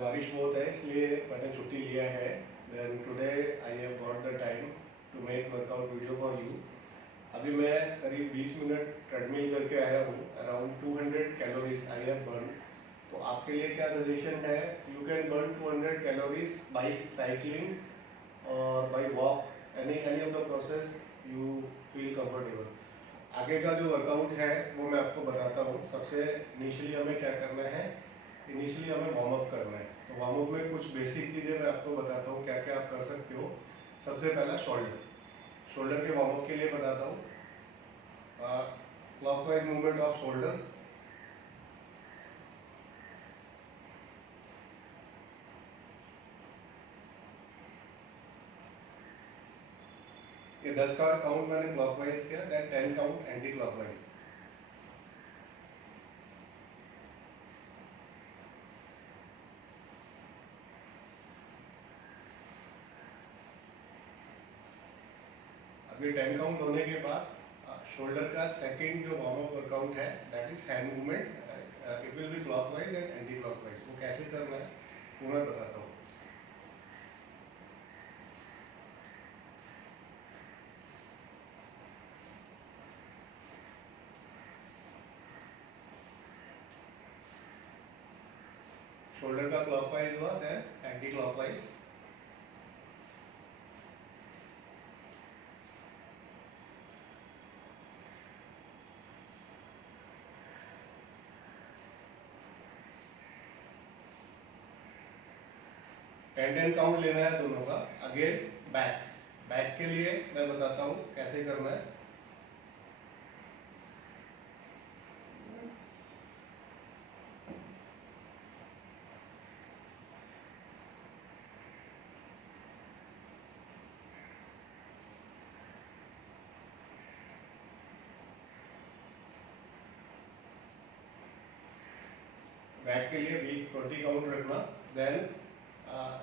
बारिश बहुत है इसलिए मैंने छुट्टी लिया है। Then today I have got the time to make workout video for you. अभी मैं करीब 20 मिनट ट्रेडमिल करके आया हूँ। Around 200 calories I have burn. तो आपके लिए क्या सजेशन है, you can burn 200 calories by cycling और by walk, any of the process you feel comfortable. आगे का जो वर्कआउट है वो मैं आपको बताता हूँ। सबसे इनिशियली हमें क्या करना है, इनिशियली हमें वार्म अप करना है। तो वार्म अप में कुछ बेसिक चीज़ें मैं आपको बताता हूँ क्या क्या आप कर सकते हो। सबसे पहला शोल्डर के वार्म अप के लिए बताता हूँ। क्लॉकवाइज मूवमेंट ऑफ शोल्डर, ये 10 का काउंट मैंने क्लॉकवाइज किया, देन 10 काउंट एंटी क्लॉकवाइज। अभी 10 काउंट होने के बाद शोल्डर का सेकंड जो वार्म अप वर्कआउट है that is hand movement. It will be clockwise and anti clockwise. वो कैसे करना है वो मैं बताता हूँ। शोल्डर का क्लॉकवाइज हुआ, then anti clockwise. Ten count लेना है दोनों का। अगेन बैक के लिए मैं बताता हूँ कैसे करना है। बैक के लिए 20-20 काउंट रखना। देन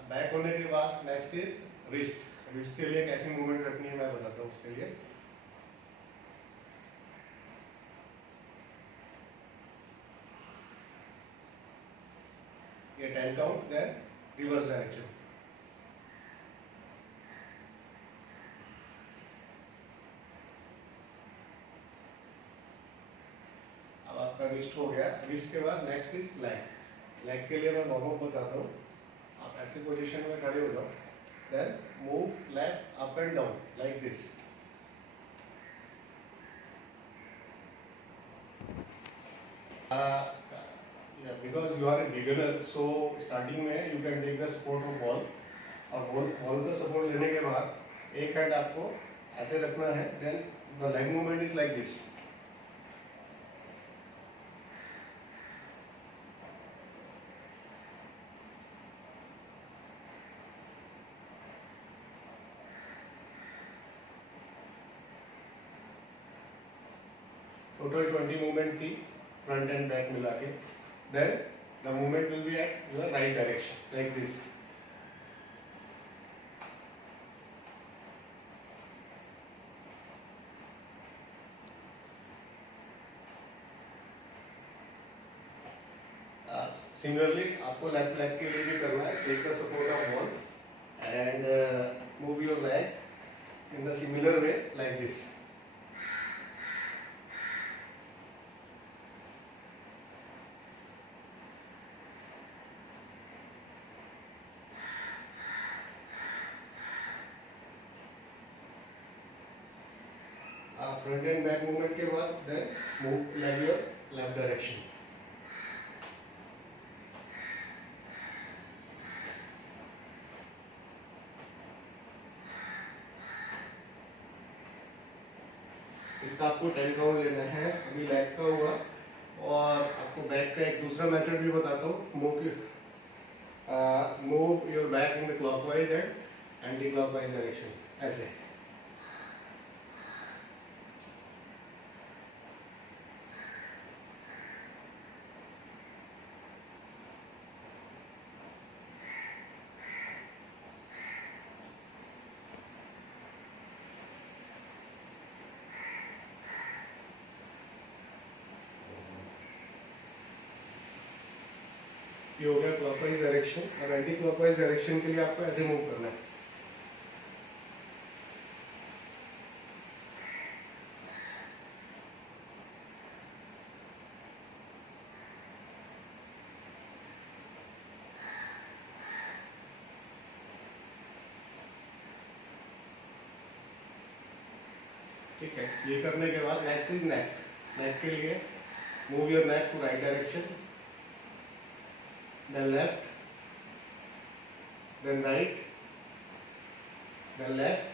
बैक होने के बाद नेक्स्ट इज रिस्ट के लिए कैसी मूवमेंट रखनी है मैं बताता हूँ उसके लिए। ये 10 काउंट, देन रिवर्स डायरेक्शन। अब आपका रिस्ट हो गया। रिस्ट के बाद नेक्स्ट इज लेग के लिए मैं वार्म अप बताता हूँ। आप ऐसी पोजीशन में खड़े हो जाओ, then move leg up and down like this. Because you are a beginner, so starting में you can take the support of wall. और वॉल का सपोर्ट लेने के बाद एक हैंड आपको ऐसे रखना है, then the leg movement is like this. Total 20 movement थी फ्रंट एंड बैक मिला के। Then the movement will be at your right direction like this. Similarly आपको लेफ्ट लेग के लिए भी करना है। Take the support of wall and move your leg in the similar way like this. Front and back movement के बाद then move leg your left direction. इसका आपको 10 काउंट लेना है। अभी लेग का हुआ और आपको बैक का एक दूसरा मेथड भी बताता हूँ। Move your back in the clockwise and anti clockwise direction ऐसे। ये हो गया क्लॉकवाइज डायरेक्शन, और एंटी क्लॉकवाइज डायरेक्शन के लिए आपको ऐसे मूव करना है। ठीक है, ये करने के बाद नेक्स्ट इज नेक। नेक के लिए move your neck to right direction, then left, then right, then left,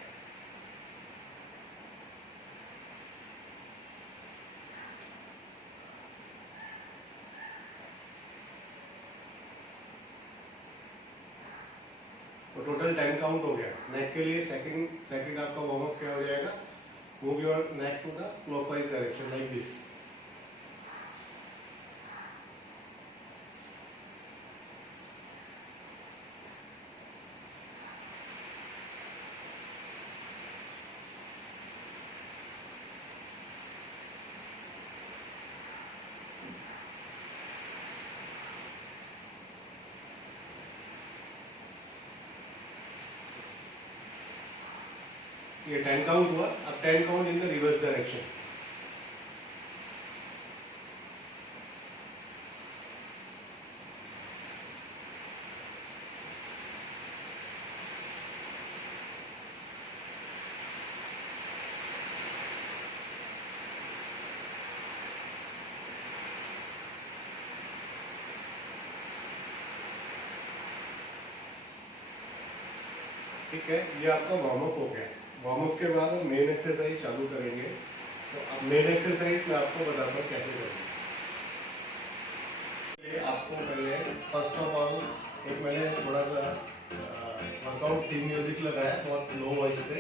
तो टोटल 10 काउंट हो गया। नेक के लिए सेकंड आपका वार्म अप क्या हो जाएगा, move your neck to the clockwise direction like this. ये 10 काउंट हुआ। अब 10 count in the reverse direction. ठीक है, ये आपका वार्म अप हो गया। वार्म अप के बाद हम मेन एक्सरसाइज चालू करेंगे। तो अब मेन एक्सरसाइज मैं आपको बताता हूँ कैसे करेंगे। आपको पहले फर्स्ट ऑफ ऑल एक मैंने थोड़ा सा वर्कआउट थीम म्यूजिक लगाया बहुत लो वॉइस पे,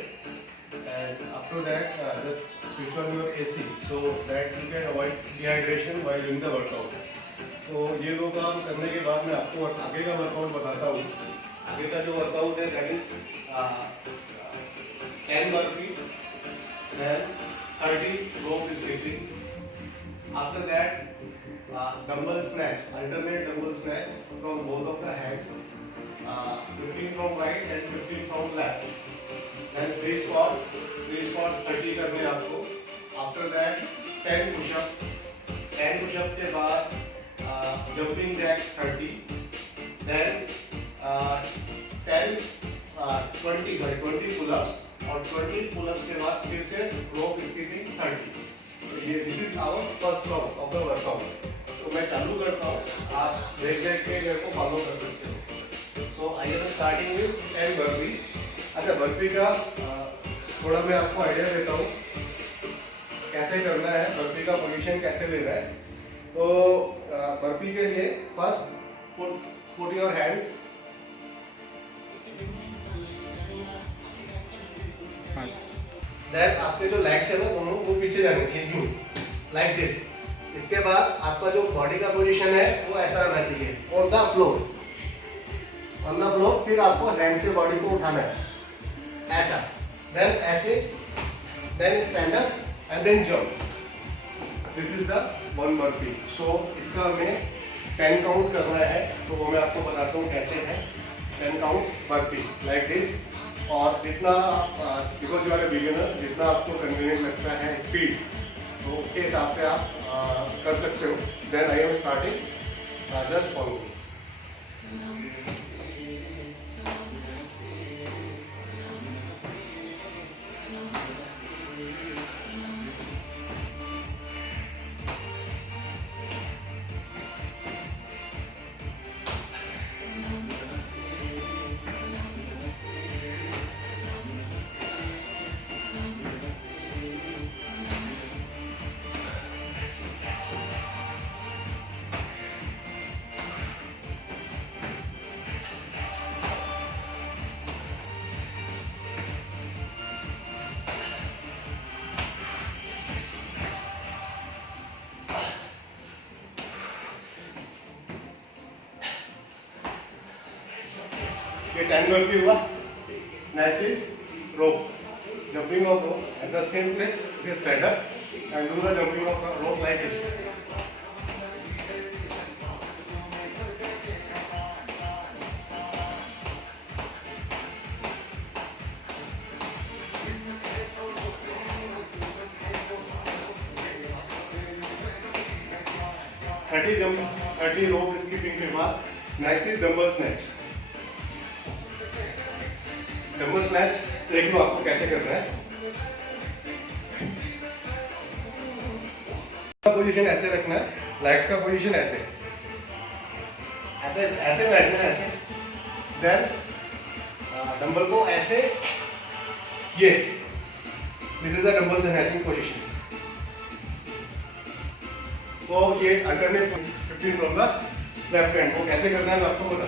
and after that just switch on your AC so that you can avoid dehydration while doing the workout. तो ये दो काम करने के बाद मैं आपको आगे का वर्कआउट बताता हूँ। आगे का जो वर्कआउट है that is 10 burpee, then 30 rope skipping. After that, dumbbell snatch, alternate dumbbell snatch from both of the hands, 15 from right and 15 from left. Then free squats 30 करने आपको। After that 10 push-up, 10 push-up के बाद jumping jack 30, then 20 pull-ups, और 20 पुलअप्स के बाद फिर से रोप स्किपिंग 30। तो ये this is our first round of the workout. तो मैं चालू करता हूँ, आप देख के मेरे को फॉलो कर सकते हो। So I am starting with 10 burpee. अच्छा, बर्पी का थोड़ा मैं आपको आइडिया देता हूँ कैसे करना है, बर्पी का पोजीशन कैसे लेना है। तो बर्पी के लिए first put your hands, then आपके जो लेग्स है वो दोनों वो पीछे जाने चाहिए यूं लाइक दिस। इसके बाद आपका जो बॉडी का पोजीशन है वो ऐसा रहना चाहिए ऑन द फ्लोर, फिर आपको हैंड से बॉडी को उठाना है ऐसा, देन ऐसे, then stand up and then jump. This is the 1 burpee. So इसका हमें 10 काउंट करना है, तो वो मैं आपको बताता हूँ कैसे है। 10 काउंट बर्पी लाइक दिस, और जितना because you are a beginner, जितना आपको कन्वीनियंट लगता है स्पीड, तो उसके हिसाब से आप कर सकते हो। Then I am starting, just follow. ये 10 बर्पी हुआ। Next is rope, jumping of rope at the same place, you stand up and do the jumping of rope like this. 30 रोप स्किपिंग के बाद next is dumbbell snatch. Dumbbell snatch देख लो आपको कैसे करना है। पोजीशन ऐसे रखना है, लेग्स का पोजीशन ऐसे ऐसे ऐसे बैठना है, ऐसे। देन डंबल को ऐसे, ये this is a dumbbell snatching position. तो ये अल्टरनेट 15 फ्रॉम द लेफ्ट हैंड को कैसे करना है मैं आपको बता।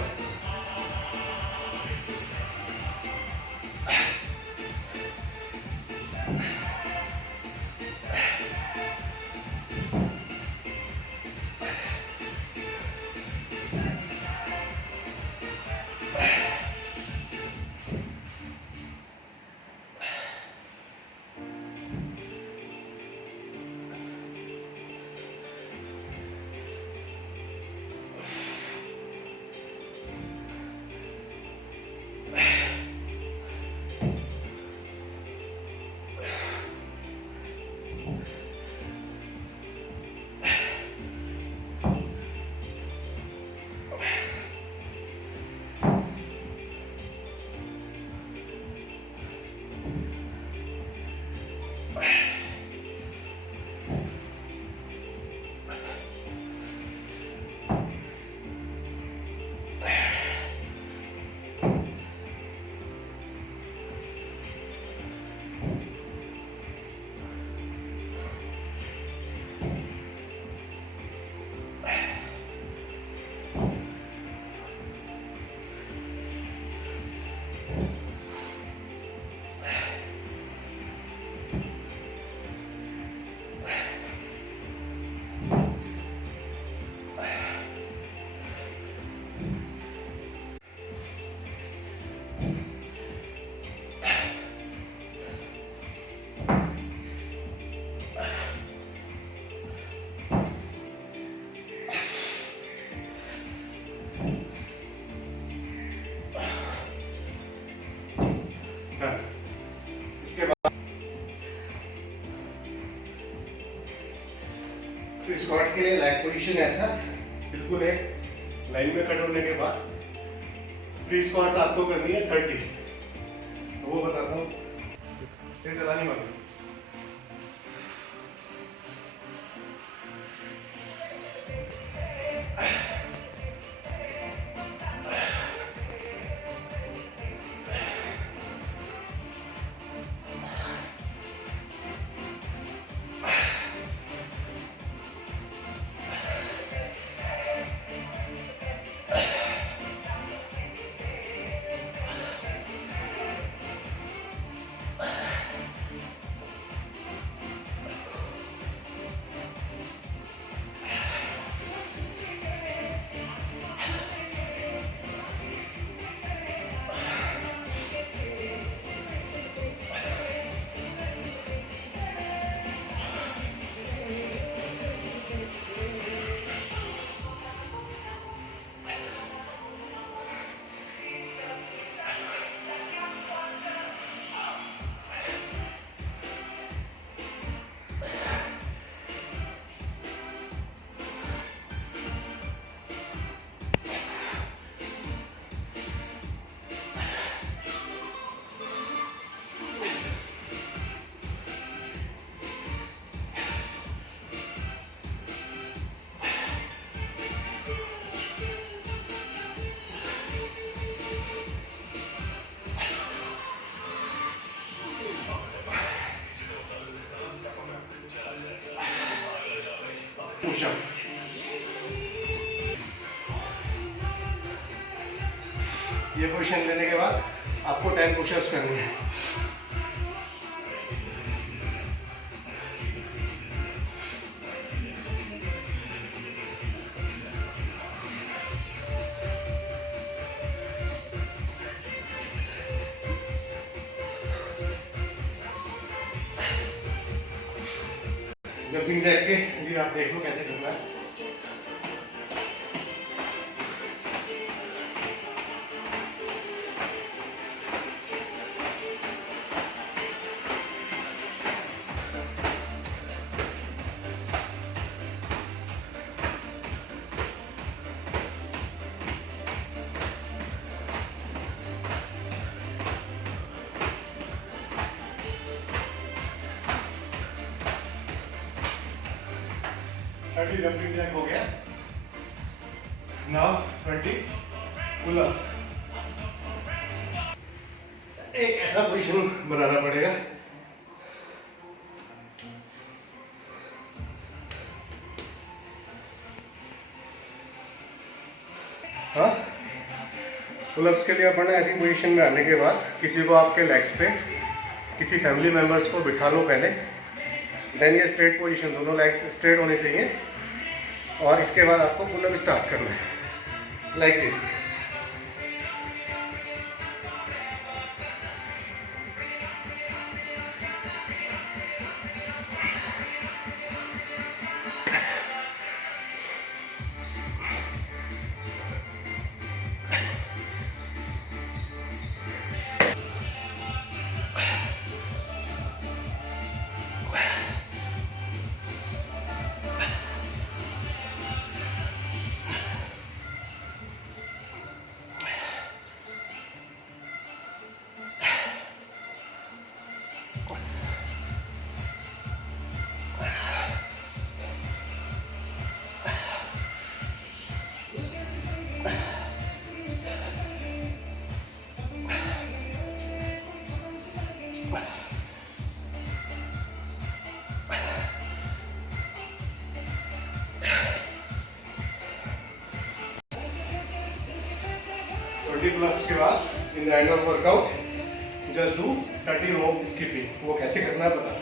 इसके बाद फिर स्क्वाट्स के लिए लेग पोजीशन ऐसा, बिल्कुल एक लाइन में खड़े होने के बाद फ्री स्क्वाट्स आपको करनी है 30। तो वो बताता हूँ, फिर चलानी मत। पुशअप, ये पोजीशन लेने के बाद आपको 10 पुशअप्स करनी है। जंपिंग जैक के लिए आप देख लो कैसे करना है। 30 जंपिंग जैक हो गया। नाउ 20 पुल-अप्स। एक ऐसा पोजीशन बनाना पड़ेगा। हाँ, पुल-अप्स के लिए अपन ऐसी पोजीशन में आने के बाद किसी को आपके लेग्स पे, किसी फैमिली मेम्बर्स को बिठा लो पहले। देन ये स्ट्रेट पोजीशन, दोनों लेग्स स्ट्रेट होने चाहिए और इसके बाद आपको पुल-अप स्टार्ट करना है लाइक दिस। पुल-अप्स के बाद इन the end of workout just do 30 रोप स्किपिंग। वो कैसे करना है बता।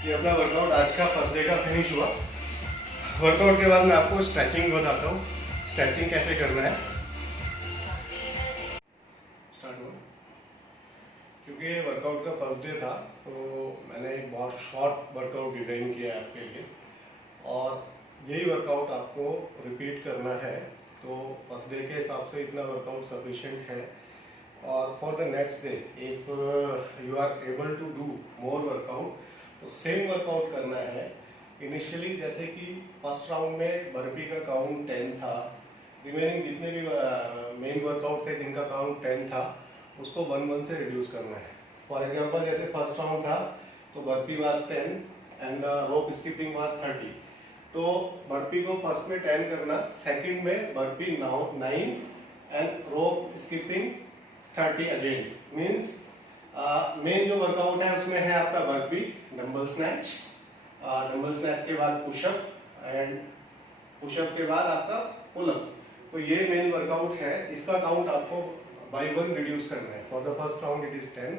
ये अपना वर्कआउट आज का फर्स्ट डे का फिनिश हुआ। वर्कआउट के बाद मैं आपको स्ट्रेचिंग बताता हूँ, स्ट्रेचिंग कैसे करना है। स्टार्ट हुआ। क्योंकि ये वर्कआउट का फर्स्ट डे था तो मैंने एक बहुत शॉर्ट वर्कआउट डिज़ाइन किया है आपके लिए और यही वर्कआउट आपको रिपीट करना है। तो फर्स्ट डे के हिसाब से इतना वर्कआउट सफिशिएंट है और for the next day if you are able to do more workout तो सेम वर्कआउट करना है। इनिशियली जैसे कि फर्स्ट राउंड में बर्पी का काउंट 10 था, रिमेनिंग जितने भी मेन वर्कआउट थे जिनका काउंट 10 था उसको 1-1 से रिड्यूस करना है। फॉर एग्जांपल जैसे फर्स्ट राउंड था तो burpee was 10 and the rope skipping was 30। तो बर्पी को फर्स्ट में 10 करना, सेकंड में बर्पी 9 एंड रोप स्किपिंग 30 अगेन। मीन्स मेन जो वर्कआउट है उसमें है आपका burpee, dumbbell snatch, dumbbell snatch के बाद पुशअप एंड पुशअप के बाद आपका पुलअप। तो ये मेन वर्कआउट है। इसका काउंट आपको बाय 1 रिड्यूस करना है। For the first round it is 10,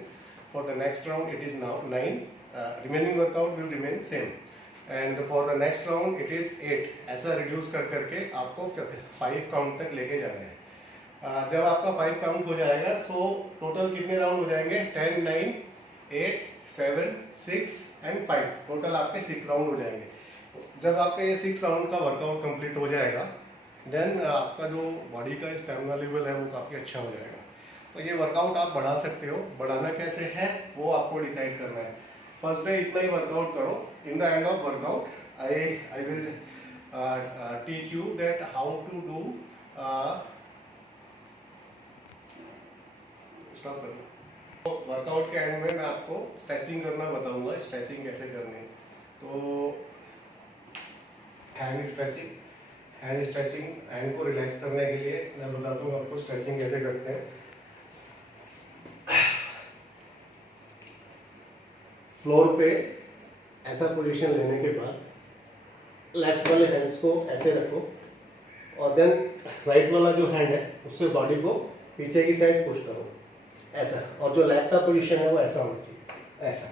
for the next round it is now 9, remaining workout will remain same and for the next round it is 8। ऐसा रिड्यूस कर करके आपको 5 काउंट तक लेके जाना है। जब आपका 5 काउंट हो जाएगा तो टोटल कितने राउंड हो जाएंगे? 10, 9, 8, 7, 6 एंड 5। टोटल आपके 6 राउंड हो जाएंगे। जब आपका ये 6 राउंड का वर्कआउट कंप्लीट हो जाएगा देन आपका जो बॉडी का स्टेमिना लेवल है वो काफ़ी अच्छा हो जाएगा। तो ये वर्कआउट आप बढ़ा सकते हो। बढ़ाना कैसे है वो आपको डिसाइड करना है। फर्स्ट डे इतना ही वर्कआउट करो। In the end of workout I will teach you that how to do stop करना। तो वर्कआउट के एंड में मैं आपको स्ट्रेचिंग करना बताऊंगा, स्ट्रेचिंग कैसे करनी। तो हैंड स्ट्रेचिंग, हैंड को रिलैक्स करने के लिए मैं बताता हूँ आपको स्ट्रेचिंग कैसे करते हैं। फ्लोर पे ऐसा पोजीशन लेने के बाद लेफ्ट वाले हैंड्स को ऐसे रखो और देन राइट वाला जो हैंड है उससे बॉडी को पीछे की साइड पुश करो ऐसा, और जो लेफ्ट का पोजीशन है वो ऐसा होना चाहिए, ऐसा।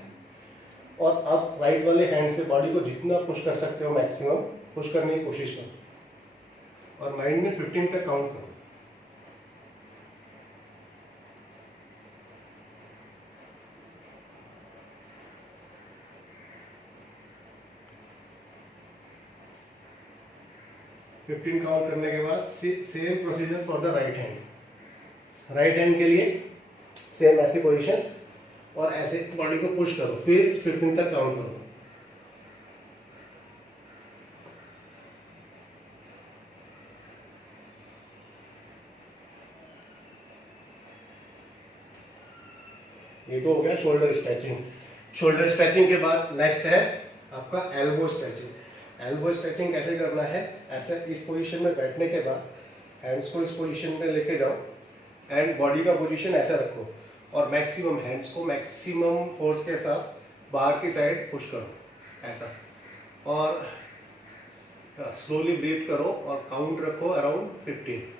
और अब राइट वाले हैंड से बॉडी को जितना पुश कर सकते हो मैक्सिमम पुश करने की कोशिश करो और माइंड में 15 तक काउंट करो। फिफ्टीन काउंट करने के बाद same procedure for the right hand. Right hand के लिए सेम ऐसी पोजीशन, और ऐसे बॉडी को पुश करो, फिर 15 तक काउंट करो। ये तो हो गया शोल्डर स्ट्रेचिंग। शोल्डर स्ट्रेचिंग के बाद नेक्स्ट है आपका एल्बो स्ट्रेचिंग। एल्बो स्ट्रेचिंग कैसे करना है, ऐसे इस पोजीशन में बैठने के बाद हैंड्स को इस पोजीशन में लेके जाओ एंड बॉडी का पोजीशन ऐसा रखो, और मैक्सिमम हैंड्स को मैक्सिमम फोर्स के साथ बाहर की साइड पुश करो ऐसा, और स्लोली ब्रीथ करो और काउंट रखो अराउंड 15।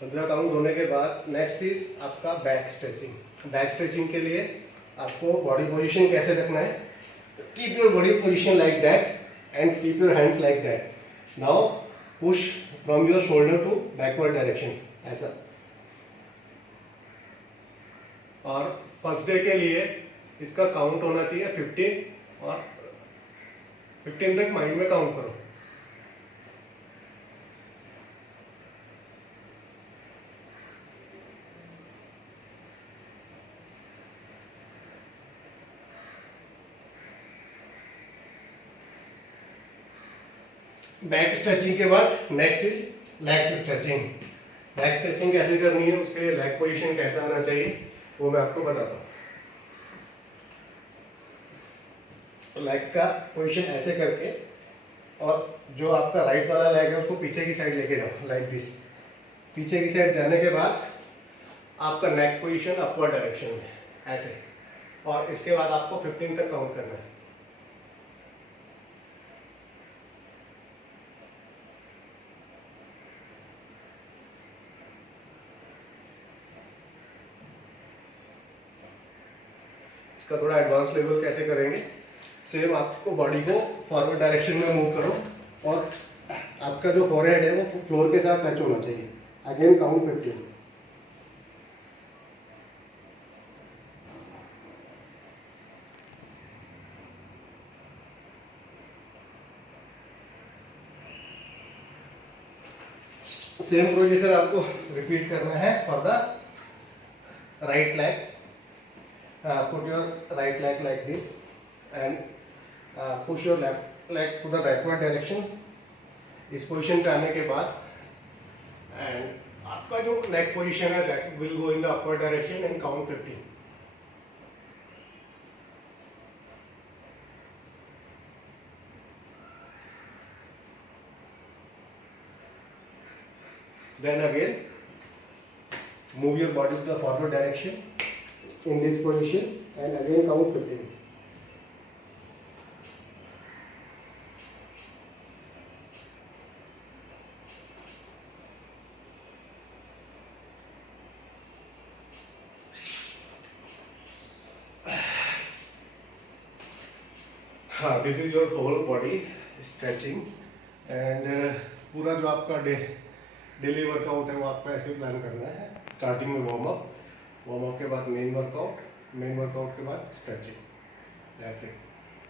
पंद्रह काउंट होने के बाद नेक्स्ट इज आपका बैक स्ट्रेचिंग। बैक स्ट्रेचिंग के लिए आपको बॉडी पोजीशन कैसे रखना है, keep your body position like that and keep your hands like that. Now push from your shoulder to backward direction ऐसा। और फर्स्ट डे के लिए इसका काउंट होना चाहिए 15, और 15 तक माइंड में काउंट करो। बैक स्ट्रेचिंग के बाद next is leg stretching. Leg stretching कैसे करनी है, उसके लिए लेग पोजीशन कैसा आना चाहिए वो मैं आपको बताता हूँ। लेग का पोजीशन ऐसे करके, और जो आपका राइट वाला लेग है उसको पीछे की साइड लेके जाओ लाइक दिस। पीछे की साइड जाने के बाद आपका नेक पोजीशन अपवर्ड डायरेक्शन में ऐसे, और इसके बाद आपको 15 तक काउंट करना है। इसका थोड़ा एडवांस लेवल कैसे करेंगे, सेम आपको बॉडी को फॉरवर्ड डायरेक्शन में मूव करो, और आपका जो फोरहेड है वो फ्लोर के साथ टच होना चाहिए। Again count 15। सेम प्रोसीजर आपको रिपीट करना है for the right leg. Put your right leg like this and push your left leg to the backward direction। इस पोजीशन पे आने के बाद एंड आपका जो नेक पोजीशन है that will go in the upward direction and count 15। Then again move your body to the forward direction in this position and again count 15। हाँ, this is your whole body stretching and पूरा जो आपका daily workout है वो आपका ऐसे प्लान करना है। स्टार्टिंग में वार्म अप के बाद मेन वर्कआउट के बाद स्ट्रेचिंग, दैट्स इट।